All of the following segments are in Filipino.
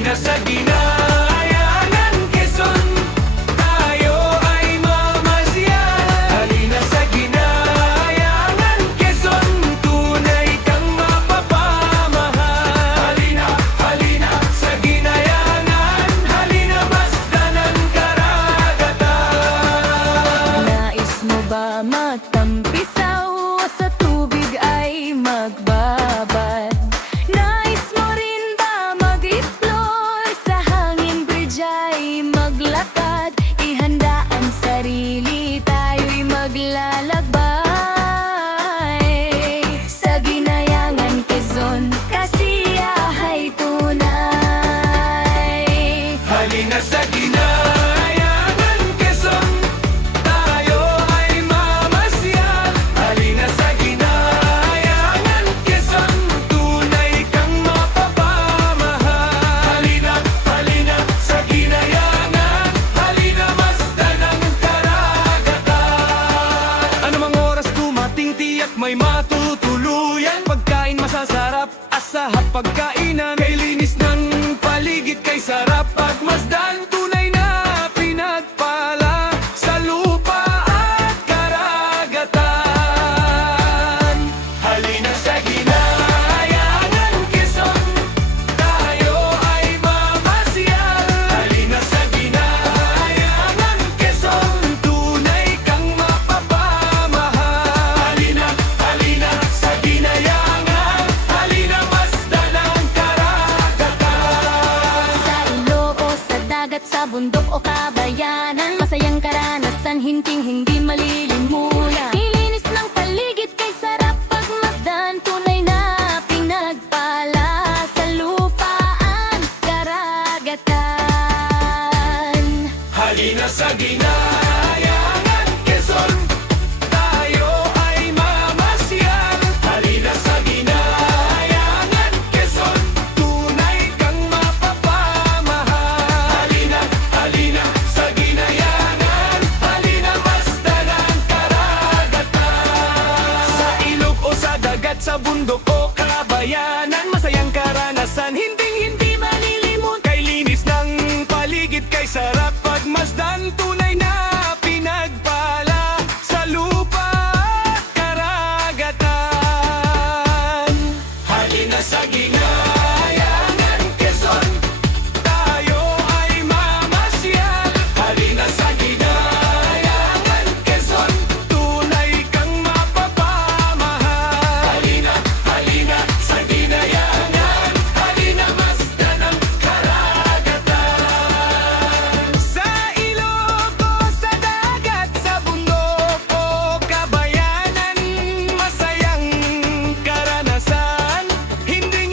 Halina sa Ginayangan, Quezon, tayo ay mamasyal. Halina sa Ginayangan, Quezon, tunay kang mapapamahal. Halina sa Ginayangan, halina masdan ang karagatan. Nais mo ba magtampisaw sa tubig ay magbabad? Nais mo rin ba mag-explore sa hangin bridge ay maglakad? Ihanda ang sarili, tayo'y maglalakbay. Sa Ginayangan, Quezon, kasiyahay tunay. Halina sa Ginayangan, Quezon, tayo ay mamasyal. Halina sa Ginayangan, Quezon, tunay kang mapapamahal. Halina sa Ginayangan, halina masdan ang karagatan. Anumang oras dumating, tiyak may matutuluyan. Pagkain masasarap, asahap pagkainan. Kay linis ng paligid, kay sarap pagmasdan. Tunay na pinagpala sa lupa at karagatan. Halina sa Ginayangan, Quezon, tayo ay mamasyal. Halina sa Ginayangan, Quezon, tunay kang mapapamahal. Halina sa Ginayangan, halina masdan ang karagatan. Sa ilo o sa dagat, sa bundok o kabayanan, masayang karanasan, hindi malilimutan. Kilinis ng paligid, kay sarap pagmasdan, tunay na pinagpala sa lupaan, karagatan. Halina sa Ginayangan, Quezon, tayo ay mamasyal. Halina sa Ginayangan, Quezon, tunay kang mapapamahal. Halina sa Ginayangan, halina masdan ang karagatan. Sa ilog o sa dagat, sa bundok o kabayanan, masayang karanasan, hindi malilimutan. Kay linis ng paligid, kay sarap pagmasdan, tunay na pinagpala sa lupa at karagatan. Halina sa Ginayangan, Quezon, tayo ay mamasyal. Halina sa Ginayangan, Quezon, tunay kang mapapamahal. Halina sa Ginayangan, halina masdan ang karagatan. Sa ilog o sa dagat, sa bundok o kabayanan, masayang karanasan, hindi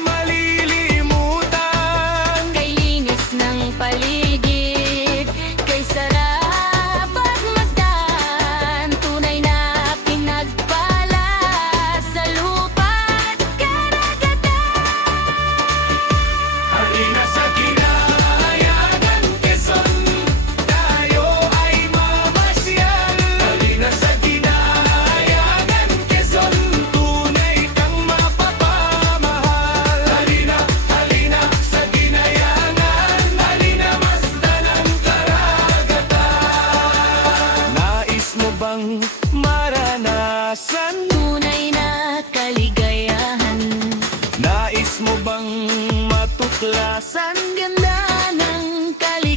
malilimutan. Kay linis ng paligid, kay sarap pagmasdan, tunay na pinagpala sa lupa at karagatan. Halina sa Ginayangan, Quezon, tayo ay mamasyal. Halina sa Ginayangan, Quezon, tunay kang mapapamahal. Halina sa Ginayangan, halina masdan ang karagatan. Nais mo bang maranasan? Tunay na kaligayahan, Nais mo bang matuklasan? ganda ng kaligayahan.